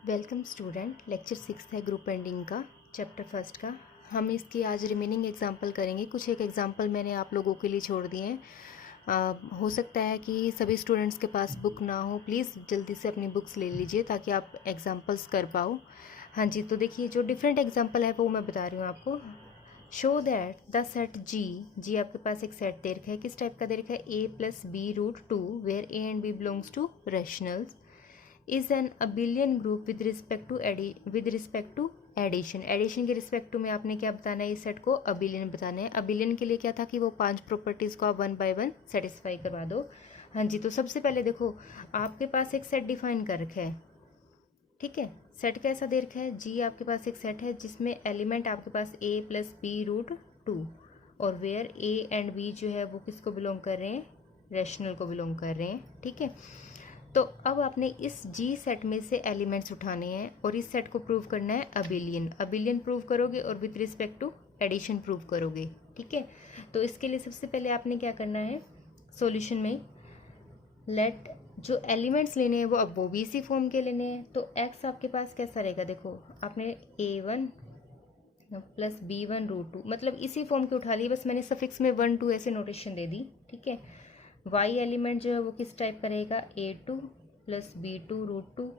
Welcome student. Lecture 6 है group ending का, chapter first का। हम इसकी आज रिमेनिंग एग्जांपल करेंगे। कुछ एक एग्जांपल मैंने आप लोगों के लिए छोड़ दिए हैं। हो सकता है कि सभी स्टूडेंट्स के पास बुक ना हो, प्लीज़ जल्दी से अपनी बुक्स ले लीजिए ताकि आप एग्जांपल्स कर पाओ। हाँ जी, तो देखिए जो डिफरेंट एग्जांपल है वो मैं बता रही हूँ आपको। शो दैट द सेट जी आपके पास एक सेट दे रखा है। किस टाइप का दे रखा है? A plus B root two where A and B belongs to rationals is an abelian group with respect to addition. Addition के रिस्पेक्ट टू में आपने क्या बताना है? इस सेट को अबिलियन बताना है। अबिलियन के लिए क्या था कि वो 5 प्रॉपर्टीज को आप 1 बाय 1 सेटिस्फाई करवा दो। हाँ जी, तो सबसे पहले देखो आपके पास एक सेट डिफाइन कर रखा है, ठीक है। सेट कैसा दे रखा है? जी आपके पास एक सेट है जिसमें एलिमेंट आपके पास ए प्लस बी रूट टू और वेयर ए एंड बी जो है वो किसको बिलोंग कर रहे हैं? रैशनल को बिलोंग कर रहे हैं, ठीक है। तो अब आपने इस जी सेट में से एलिमेंट्स उठाने हैं और इस सेट को प्रूव करना है अबिलियन। अबिलियन प्रूव करोगे और with respect to addition prove करोगे, ठीक है। तो इसके लिए सबसे पहले आपने क्या करना है? सॉल्यूशन में लेट जो एलिमेंट्स लेने हैं वो भी इसी फॉर्म के लेने हैं। तो एक्स आपके पास कैसा रहेगा? देखो आपने a1 plus b1 root to मतलब इसी फॉर्म के उठा लिए, बस मैंने सफिक्स में 1 2 ऐसे नोटेशन दे दी, ठीक है। y एलिमेंट जो है वो किस टाइप का रहेगा? a2 plus b2 root two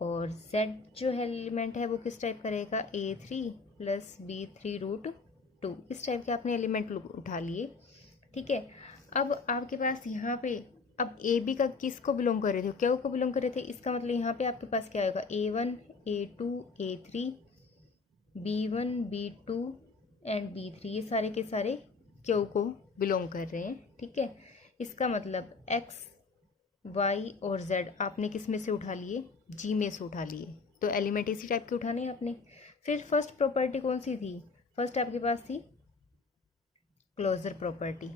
और z जो है एलिमेंट है वो किस टाइप का रहेगा? a3 plus b3 root two. इस टाइप के आपने एलिमेंट उठा लिए, ठीक है। अब आपके पास यहाँ पे अब ए बी का किसको बिलोंग कर रहे थे? क्या को बिलोंग कर रहे थे? इसका मतलब यहाँ पे आपके पास क्या होगा? a1 a2 a3 b1 b2 and b3 ये सारे के सारे क्यू को बिलोंग कर रहे हैं, ठीक है। इसका मतलब x y और z आपने किस में से उठा लिए? g में से उठा लिए। तो एलिमेंट इसी टाइप के उठाने हैं आपने। फिर फर्स्ट प्रॉपर्टी कौन सी थी? फर्स्ट आपके पास थी क्लोजर प्रॉपर्टी,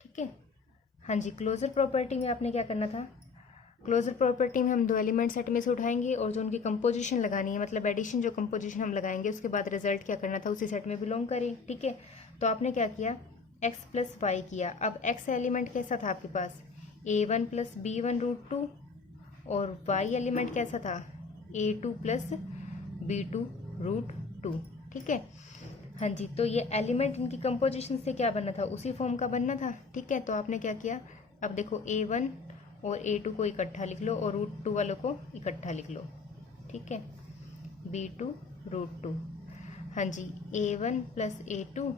ठीक है। हाँ जी, क्लोजर प्रॉपर्टी में आपने क्या करना था? क्लोजर प्रॉपर्टी में हम दो एलिमेंट सेट में से उठाएंगे और जो उनकी कंपोजिशन लगानी है, मतलब एडिशन जो कंपोजिशन हम लगाएंगे उसके बाद रिजल्ट क्या करना था? उसी सेट में बिलोंग करे, ठीक है। तो आपने क्या किया? x प्लस वाई किया। अब x एलिमेंट कैसा था आपके पास? a1 plus B one root two और y एलिमेंट कैसा था? a2 plus B two root two, ठीक है। हाँ जी, तो ये एलिमेंट इनकी कंपोजिशन से क्या बनना था? उसी फॉर्म का बनना था, ठीक है। तो आपने क्या किया? अब देखो a1 और a2 को इकट्ठा लिख लो और रूट टू वालों को इकट्ठा लिख लो, ठीक है। b2 root to. हाँ जी, a1 प्लस a2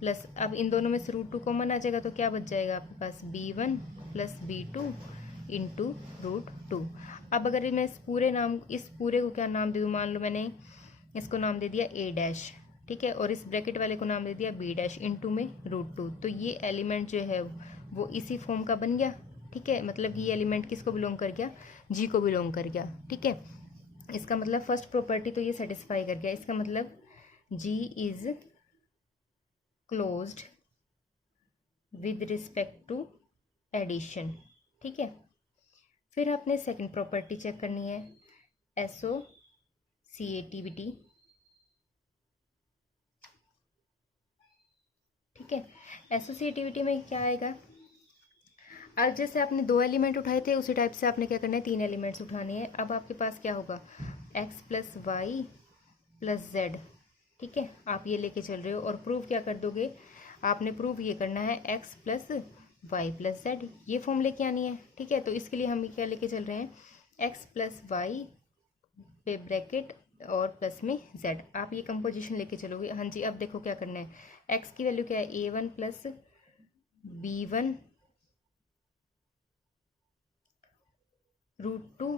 प्लस अब इन दोनों में से रूट टू कॉमन आ जाएगा तो क्या बच जाएगा आपके पास? b1 plus b2 into root two. अब अगर मैं इस पूरे को क्या नाम दे दूँ? मान लो मैंने इसको नाम दे दिया a डैश, ठीक है, और इस ब्रैकेट वाले को नाम दे दिया b डैश इंटू में रूट टू। तो ये एलिमेंट जो है वो इसी फॉर्म का बन गया, ठीक है। मतलब कि ये एलिमेंट किसको बिलोंग कर गया? जी को बिलोंग कर गया, ठीक है। इसका मतलब फर्स्ट प्रॉपर्टी तो ये सेटिस्फाई कर गया। इसका मतलब G is closed with respect to addition, ठीक है। फिर आपने सेकंड प्रॉपर्टी चेक करनी है, एसोसिएटिविटी, ठीक है। एसोसिएटिविटी में क्या आएगा? आज जैसे आपने दो एलिमेंट उठाए थे उसी टाइप से आपने क्या करना है? 3 एलिमेंट्स उठाने हैं। अब आपके पास क्या होगा? x plus Y plus Z, ठीक है। आप ये लेके चल रहे हो और प्रूव क्या कर दोगे? आपने प्रूव ये करना है x plus Y plus Z, ये फॉर्म लेके आनी है, ठीक है। तो इसके लिए हम क्या लेके चल रहे हैं? x प्लस वाई पे ब्रैकेट और प्लस में z। आप ये कंपोजिशन लेके चलोगे। हाँ जी, अब देखो क्या करना है। x की वैल्यू क्या है? a1 plus b1 root two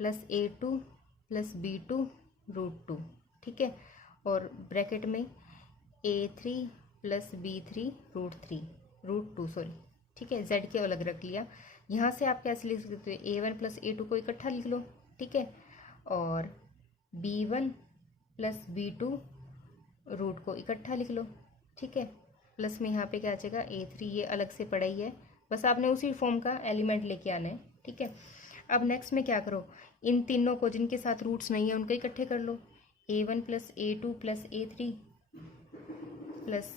plus a2 plus b2 root two, ठीक है। और ब्रैकेट में a3 plus b3 root to sorry, ठीक है। z के अलग रख लिया। यहाँ से आप कैसे लिख सकते हो? a1 प्लस a2 को इकट्ठा लिख लो, ठीक है, और b1 प्लस b2 रूट को इकट्ठा लिख लो, ठीक है। प्लस में यहाँ पे क्या आ जाएगा? a3, ये अलग से पड़ा ही है, बस आपने उसी फॉर्म का एलिमेंट लेके आना है, ठीक है। अब नेक्स्ट में क्या करो? इन तीनों को जिनके साथ रूट्स नहीं है उनको इकट्ठे कर लो। a1 plus a2 plus a3 plus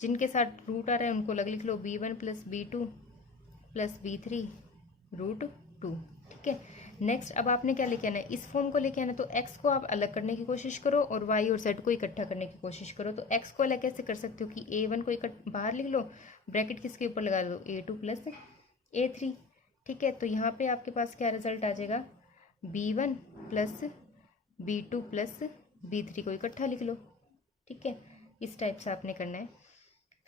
जिनके साथ रूट आ रहा है उनको अलग लिख लो, b1 plus b2 plus b3 √2। ठीक है, नेक्स्ट अब आपने क्या लेके आना है, इस फॉर्म को लेके आना है। तो x को आप अलग करने की कोशिश करो और y और z को इकट्ठा करने की कोशिश करो। तो x को अलग कैसे कर सकते हो कि a1 को बाहर लिख लो, ब्रैकेट किसके ऊपर लगा दो, a2 प्लस a3। ठीक है, तो यहाँ पे आपके पास क्या रिजल्ट आ जाएगा, b1 plus b2 plus b3 को इकट्ठा लिख लो। ठीक है, इस टाइप से आपने करना है।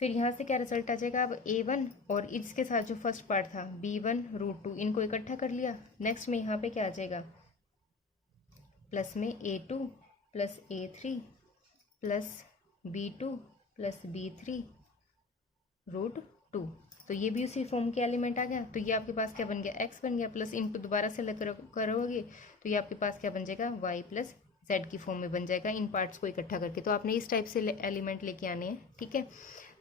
फिर यहाँ से क्या रिजल्ट आ जाएगा, अब a1 और इसके साथ जो फर्स्ट पार्ट था b1 √2 इनको इकट्ठा कर लिया। नेक्स्ट में यहाँ पे क्या आ जाएगा, प्लस में a2 plus a3 plus b2 plus b3 √2। तो ये भी उसी फॉर्म के एलिमेंट आ गया। तो ये आपके पास क्या बन गया, x बन गया, प्लस इनको दोबारा से अलग करोगे तो ये आपके पास क्या बन जाएगा, y प्लस z की फॉर्म में बन जाएगा इन पार्ट्स को इकट्ठा करके। तो आपने इस टाइप से एलिमेंट लेके आने हैं। ठीक है,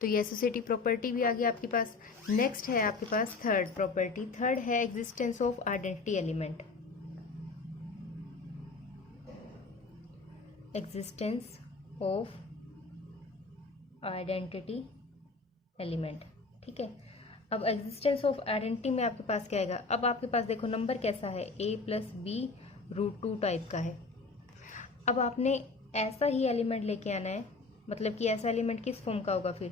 तो ये एसोसिएटिव प्रॉपर्टी भी आ गई आपके पास। नेक्स्ट है आपके पास थर्ड प्रॉपर्टी। थर्ड है existence of identity element. Existence of identity element. ठीक है, अब एग्जिस्टेंस ऑफ आइडेंटिटी में आपके पास क्या आएगा, अब आपके पास देखो नंबर कैसा है, a प्लस b√2 टाइप का है। अब आपने ऐसा ही एलिमेंट लेके आना है, मतलब कि ऐसा एलिमेंट किस फॉर्म का होगा फिर,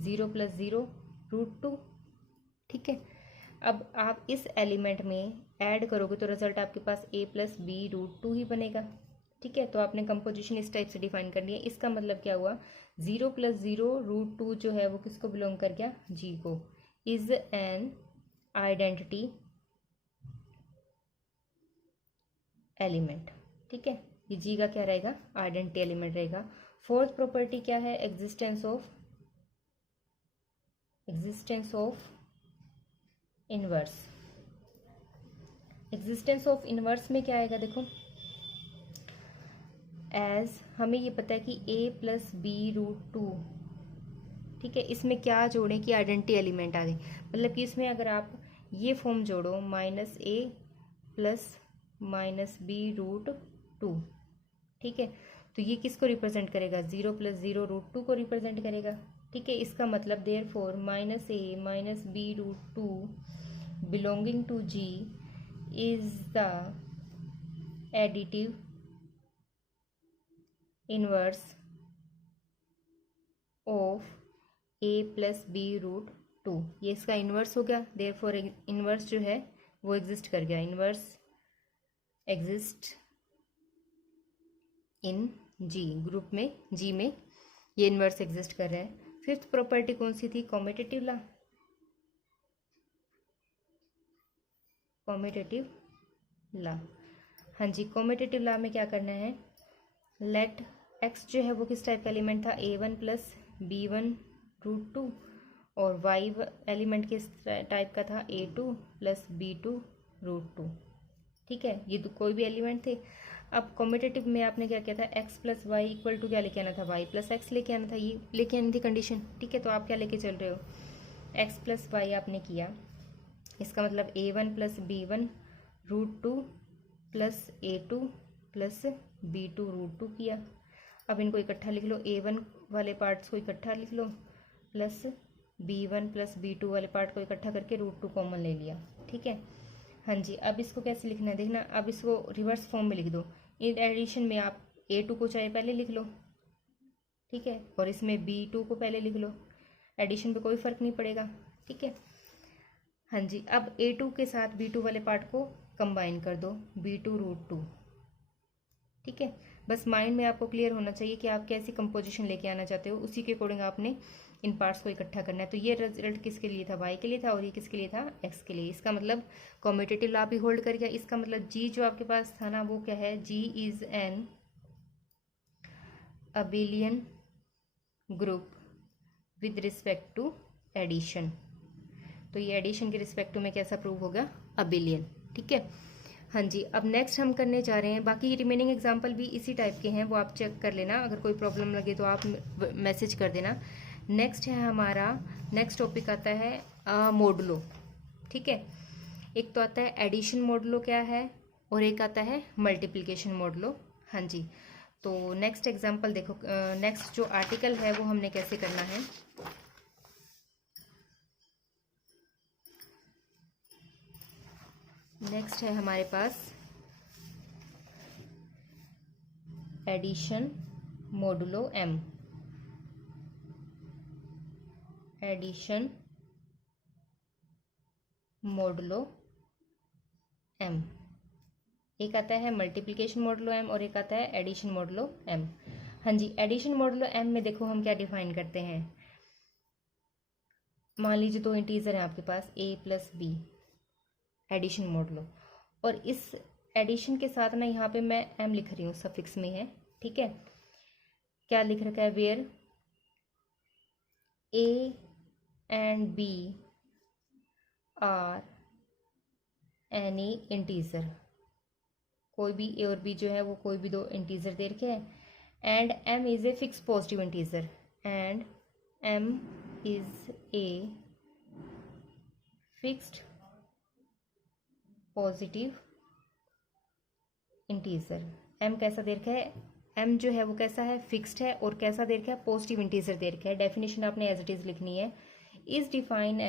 0 प्लस 0√2। ठीक है, अब आप इस एलिमेंट में ऐड करोगे तो रिजल्ट आपके पास a प्लस b√2 ही बनेगा। ठीक है, तो आपने कंपोजिशन इस टाइप से डिफाइन करनी है। इसका मतलब क्या हुआ, 0 प्लस 0√2 जो है वो किसको बिलोंग कर गया, g को। Is an identity element. ठीक है, ये जी का क्या रहेगा, आइडेंटिटी एलिमेंट रहेगा। फोर्थ प्रॉपर्टी क्या है, existence of inverse. Existence of inverse में क्या आएगा, देखो एज हमें ये पता है कि a प्लस b√2। ठीक है, इसमें क्या जोड़ें कि आइडेंटिटी एलिमेंट आ गए, मतलब कि इसमें अगर आप ये फॉर्म जोड़ो -a प्लस -b√2। ठीक है, तो ये किसको रिप्रेजेंट करेगा, 0 प्लस 0√2 को रिप्रेजेंट करेगा। ठीक है, इसका मतलब therefore -a -b√2 belonging to g is the additive inverse of a plus b√2। ये इसका इन्वर्स हो गया, देयरफॉर इन्वर्स जो है वो एग्जिस्ट कर गया, inverse exist in g group में, g में ये इन्वर्स एग्जिस्ट कर रहा है। फिफ्थ प्रॉपर्टी कौन सी थी, कॉम्यूटेटिव लॉ। कॉम्यूटेटिव लॉ, हाँ जी, कॉम्यूटेटिव लॉ में क्या करना है, लेट x जो है वो किस टाइप का एलिमेंट था, a1 प्लस b1√2 और y एलिमेंट किस टाइप का था, a2 प्लस b2√2। ठीक है, ये तो कोई भी एलिमेंट थे। अब कॉम्यूटेटिव में आपने क्या किया था, x plus Y equal to क्या लेके आना था, y प्लस एक्स लेके आना था, ये लेके आनी थी कंडीशन। ठीक है, तो आप क्या लेके चल रहे हो, x प्लस वाई आपने किया, इसका मतलब a1 plus b1√2 plus a2 plus b2√2 किया। अब इनको इकट्ठा लिख लो, a1 वाले पार्ट्स को इकट्ठा लिख लो प्लस b1 प्लस b2 वाले पार्ट को इकट्ठा करके √2 कॉमन ले लिया। ठीक है, हाँ जी, अब इसको कैसे लिखना है देखना, अब इसको रिवर्स फॉर्म में लिख दो। इन एडिशन में आप a2 को चाहे पहले लिख लो, ठीक है, और इसमें b2 को पहले लिख लो, एडिशन पे कोई फ़र्क नहीं पड़ेगा। ठीक है, हाँ जी, अब a2 के साथ b2 वाले पार्ट को कंबाइन कर दो, b2√2। ठीक है, बस माइंड में आपको क्लियर होना चाहिए कि आप कैसी कंपोजिशन लेके आना चाहते हो, उसी के अकॉर्डिंग आपने इन पार्ट्स को इकट्ठा करना है। तो ये रिजल्ट किसके लिए था, y के लिए था, और ये किसके लिए था, x के लिए। इसका मतलब कॉम्यूटेटिव लॉ भी होल्ड कर गया। इसका मतलब g जो आपके पास था ना, वो क्या है, g is an abelian group with respect to addition. तो ये एडिशन के रिस्पेक्ट में कैसा प्रूव होगा, अबेलियन। ठीक है, हाँ जी, अब नेक्स्ट हम करने जा रहे हैं, बाकी रिमेनिंग एग्जाम्पल भी इसी टाइप के हैं, वो आप चेक कर लेना, अगर कोई प्रॉब्लम लगे तो आप मैसेज कर देना। नेक्स्ट है हमारा, नेक्स्ट टॉपिक आता है मॉडुलो। ठीक है, एक तो आता है एडिशन मॉडुलो क्या है, और एक आता है मल्टीप्लिकेशन मॉडुलो। हाँ जी, तो नेक्स्ट एग्जाम्पल देखो, नेक्स्ट जो आर्टिकल है वो हमने कैसे करना है। नेक्स्ट है हमारे पास addition modulo m। Addition modulo m, एक आता है मल्टीप्लिकेशन मोडुलो m और एक आता है एडिशन मोडुलो m। हाँ जी, एडिशन मोडुलो m में देखो हम क्या डिफाइन करते हैं। मान लीजिए दो इंटीजर हैं आपके पास a plus B, addition modulo, और इस एडिशन के साथ ना यहाँ पे मैं m लिख रही हूँ, सफिक्स में है, ठीक है। क्या लिख रखा है, where a and b are any integer, कोई भी a और b जो है वो कोई भी दो इंटीजर दे रखे हैं, and m is a fix positive integer, and m is a fixed positive integer. m कैसा दे रखा है, m जो है वो कैसा है, फिक्स्ड है, और कैसा दे रखा है, पॉजिटिव इंटीजर दे रखा है। डेफिनेशन आपने एज इट इज लिखनी है, इज डिफाइन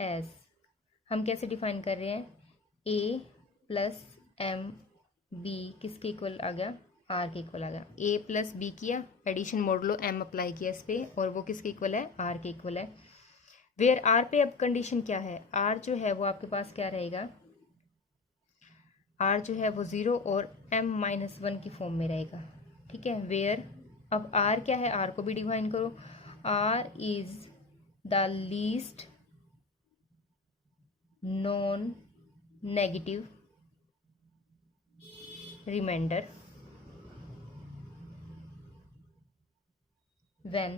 एज, हम कैसे डिफाइन कर रहे हैं, a प्लस m b किसके इक्वल आ गया, r के इक्वल आ गया। a प्लस b किया, एडिशन मोडुलो m अप्लाई किया इस पे, और वो किसके इक्वल है, r के इक्वल है। वेयर r पे अब कंडीशन क्या है, r जो है वो आपके पास क्या रहेगा, r जो है वो 0 और m-1 की फॉर्म में रहेगा, ठीक है। वेयर अब r क्या है, r को भी डिफाइन करो, r is the least non negative remainder when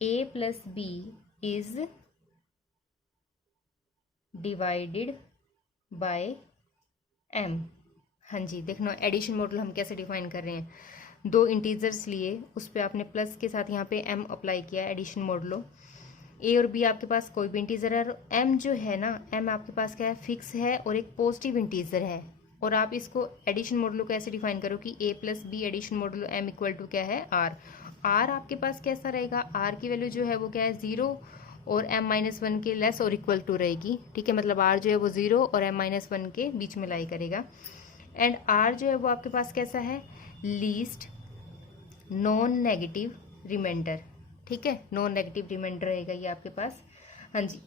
a plus b is divided by m। हाँ जी, देखना एडिशन मॉडल हम कैसे डिफाइन कर रहे हैं, दो इंटीजर्स लिए, उस पर आपने प्लस के साथ यहाँ पे m अप्लाई किया, एडिशन मॉडलो। a और b आपके पास कोई भी इंटीजर है, और m जो है ना, m आपके पास क्या है, फिक्स है और एक पॉजिटिव इंटीजर है, और आप इसको एडिशन मॉडुलो कैसे डिफाइन करो कि a plus B addition modulo m equal to क्या है, r। r आपके पास कैसा रहेगा, r की वैल्यू जो है वो क्या है, 0 और m-1 के लेस और इक्वल टू रहेगी, ठीक है। मतलब r जो है वो 0 और m-1 के बीच में लाई करेगा, एंड r जो है वो आपके पास कैसा है, लीस्ट नॉन नेगेटिव रिमाइंडर, ठीक है, नॉन नेगेटिव रिमाइंडर रहेगा ये आपके पास। हाँ जी,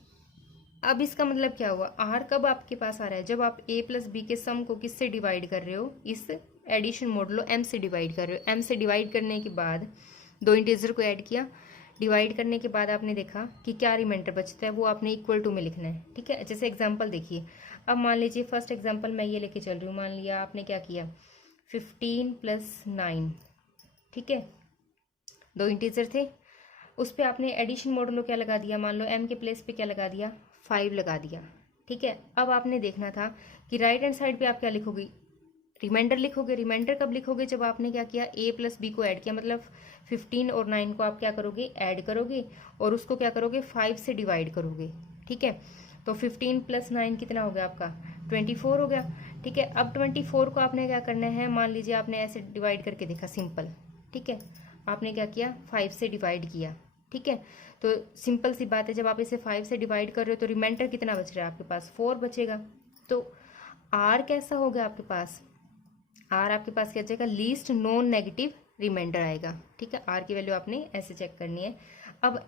अब इसका मतलब क्या हुआ, r कब आपके पास आ रहा है, जब आप a प्लस बी के सम को किससे डिवाइड कर रहे हो, इस एडिशन मॉडुलो m से डिवाइड कर रहे हो। m से डिवाइड करने के बाद दो इंटीजर को ऐड किया, डिवाइड करने के बाद आपने देखा कि क्या रिमाइंडर बचता है, वो आपने इक्वल टू में लिखना है, ठीक है। जैसे एग्जाम्पल देखिए, अब मान लीजिए फर्स्ट एग्जाम्पल मैं ये लेके चल रही हूँ, मान लिया आपने क्या किया, 15 + 9, ठीक है, दो इंटीजर थे, उस पर आपने एडिशन मॉडुलो क्या लगा दिया, मान लो m के प्लेस पे क्या लगा दिया, 5 लगा दिया, ठीक है। अब आपने देखना था कि राइट हैंड साइड पे आप क्या लिखोगे, रिमाइंडर लिखोगे। रिमाइंडर कब लिखोगे, जब आपने क्या किया, a प्लस बी को ऐड किया, मतलब 15 और 9 को आप क्या करोगे, ऐड करोगे, और उसको क्या करोगे, 5 से डिवाइड करोगे, ठीक है। तो 15 + 9 कितना हो गया आपका, 24 हो गया, ठीक है। अब 24 को आपने क्या करना है, मान लीजिए आपने ऐसे डिवाइड करके देखा, सिंपल, ठीक है, आपने क्या किया, 5 से डिवाइड किया, ठीक है। तो सिंपल सी बात है, जब आप इसे 5 से डिवाइड कर रहे हो तो रिमाइंडर कितना बच रहा है आपके पास, 4 बचेगा। तो r कैसा हो गया आपके पास, r आपके पास क्या जाएगा, लीस्ट नॉन नेगेटिव रिमाइंडर आएगा, ठीक है। r की वैल्यू आपने ऐसे चेक करनी है। अब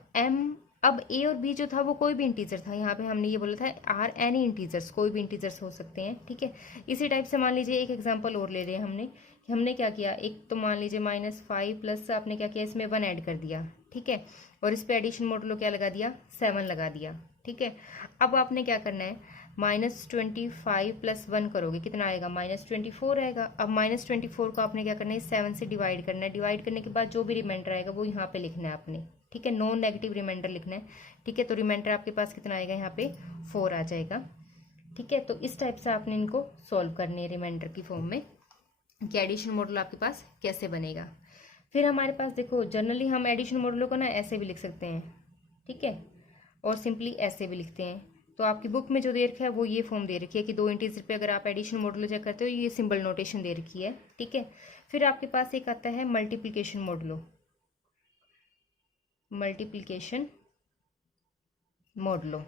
a और b जो था वो कोई भी इंटीजर था, यहाँ पे हमने ये बोला था r एनी इंटीजर्स, कोई भी इंटीजर्स हो सकते हैं, ठीक है। इसी टाइप से मान लीजिए एक एग्जांपल और ले रहे हैं हमने क्या किया, एक तो मान लीजिए -5 प्लस आपने क्या किया, इसमें 1 ऐड कर दिया, ठीक है, और इस पे एडिशन मॉडुलो क्या लगा दिया, 7 लगा दिया, ठीक है। अब आपने क्या करना है, -25 + 1 करोगे, कितना आएगा, -24 आएगा। अब -24 को आपने क्या करना है, 7 से डिवाइड करना है, डिवाइड करने के बाद जो भी रिमाइंडर आएगा वो यहाँ पे लिखना है आपने, ठीक है, नॉन नेगेटिव रिमाइंडर लिखना है, ठीक है। तो रिमाइंडर आपके पास कितना आएगा, यहाँ पे 4 आ जाएगा, ठीक है। तो इस टाइप से आपने इनको सॉल्व करने है रिमाइंडर की फॉर्म में, कि एडिशन मॉडुलो आपके पास कैसे बनेगा। फिर हमारे पास देखो, जनरली हम एडिशन मॉडुलो को ना ऐसे भी लिख सकते हैं, ठीक है, और सिंपली ऐसे भी लिखते हैं। तो आपकी बुक में जो दे रखा है वो ये फॉर्म दे रखी है कि दो इंटीजर पे अगर आप एडिशन मॉडुलो चेक करते हो, ये सिंबल नोटेशन दे रखी है, ठीक है। फिर आपके पास एक आता है multiplication modulo. Multiplication modulo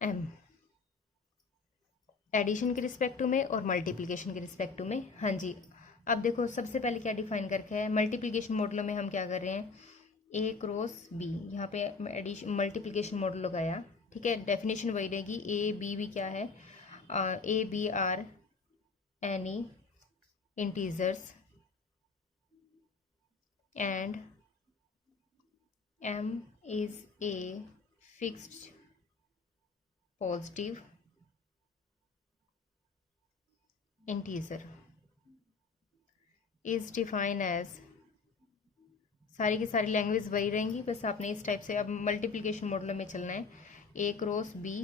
M, addition के रिस्पेक्टिव में और मल्टीप्लिकेशन के रिस्पेक्टिव में। हाँ जी, अब देखो सबसे पहले क्या डिफाइन करके है, मल्टीप्लिकेशन मॉडुलो में हम क्या कर रहे हैं, ए क्रॉस बी, यहाँ पे एडिशन मल्टीप्लिकेशन मॉडुलो लगाया, ठीक है। डेफिनेशन वही रहेगी, ए बी भी क्या है, A B are any integers and M is a fixed positive integer is defined as, सारी की सारी लैंग्वेज वही रहेंगी, बस आपने इस टाइप से अब मल्टीप्लिकेशन मॉडुलो में चलना है। A cross B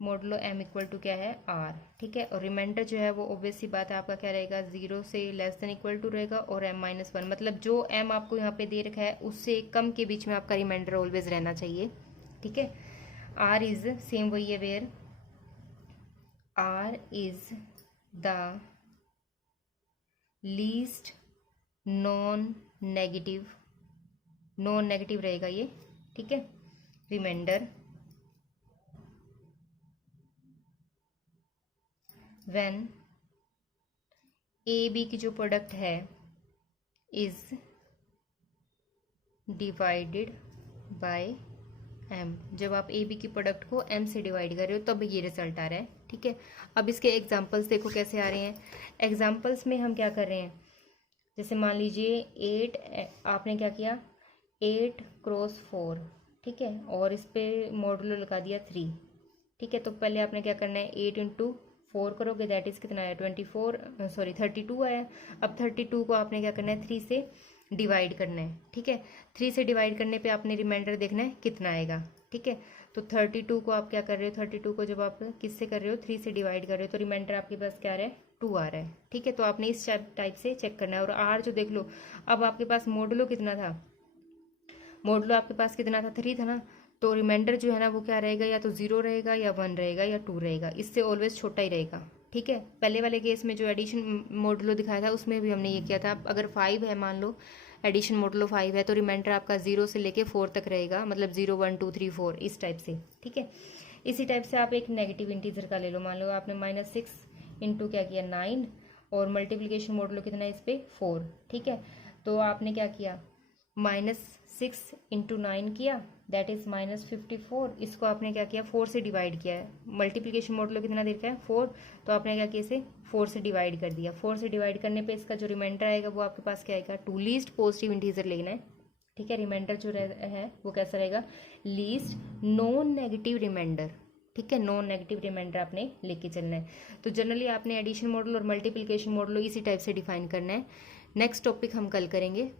modulo M equal to क्या है, आर, ठीक है। और रिमाइंडर जो है वो ऑब्वियस सी बात है आपका क्या रहेगा, 0 से लेस देन इक्वल टू रहेगा, और एम माइनस 1, मतलब जो एम आपको यहाँ पे दे रखा है उससे कम के बीच में आपका रिमाइंडर ऑलवेज रहना चाहिए, ठीक है। आर इज सेम वही है, where R is the least non negative रहेगा ये, ठीक है, रिमाइंडर व्हेन ए बी की जो प्रोडक्ट है इज डिवाइडेड बाय एम, जब आप ए बी की प्रोडक्ट को एम से डिवाइड कर रहे हो तब ये रिजल्ट आ रहा है, ठीक है। अब इसके एग्जांपल्स देखो कैसे आ रहे हैं। एग्जांपल्स में हम क्या कर रहे हैं, जैसे मान लीजिए 8, आपने क्या किया 8 क्रॉस 4, ठीक है, और इस पर मॉडुलो लगा दिया 3, ठीक है। तो पहले आपने क्या करना है, 8 इंटू 4 करोगे, दैट इज़ कितना आया 32 आया। अब 32 को आपने क्या करना है 3 से डिवाइड करना है, ठीक है। 3 से डिवाइड करने पे आपने रिमाइंडर देखना है कितना आएगा, ठीक है। तो 32 को आप क्या कर रहे हो, 32 को जब आप किससे कर रहे हो, 3 से डिवाइड कर रहे हो, तो रिमाइंडर आपके पास क्या आ रहा है, 2 आ रहा है, ठीक है। तो आपने इस टाइप से चेक करना है। और आर जो देख लो, अब आपके पास मॉडुलो कितना था, मॉडुलो आपके पास कितना था, 3 था ना, तो रिमाइंडर जो है ना वो क्या रहेगा, या तो 0 रहेगा या 1 रहेगा या 2 रहेगा, इससे ऑलवेज छोटा ही रहेगा, ठीक है। पहले वाले केस में जो एडिशन मॉडुलो दिखाया था उसमें भी हमने ये किया था। अगर 5 है, मान लो एडिशन मॉडुलो 5 है, तो रिमाइंडर आपका 0 से लेके 4 तक रहेगा, मतलब 0 1 2 3 4 इस टाइप से, ठीक है। इसी टाइप से आप एक नेगेटिव इंटीजर का ले लो, मान लो आपने -6 इंटू क्या किया 9, और मल्टीप्लिकेशन मॉडुलो कितना है इस पर 4, ठीक है। तो आपने क्या किया, -6 इंटू 9 किया, दैट इज -54, इसको आपने क्या किया 4 से डिवाइड किया है। मल्टीप्लिकेशन मॉडुलो कितना दे रखा है 4, तो आपने क्या किया इसे 4 से डिवाइड कर दिया। 4 से डिवाइड करने पे इसका जो रिमाइंडर आएगा वो आपके पास क्या आएगा, 2, लीस्ट पॉजिटिव इंटीजर लेना है, ठीक है। रिमाइंडर जो है वो कैसा रहेगा, लीस्ट नॉन नेगेटिव रिमाइंडर, ठीक है। नॉन नेगेटिव रिमाइंडर आपने लेके चलना है। तो जनरली आपने एडिशन मॉडुलो और मल्टीप्लिकेशन मॉडुलो इसी टाइप से डिफाइन करना है। नेक्स्ट टॉपिक हम कल करेंगे।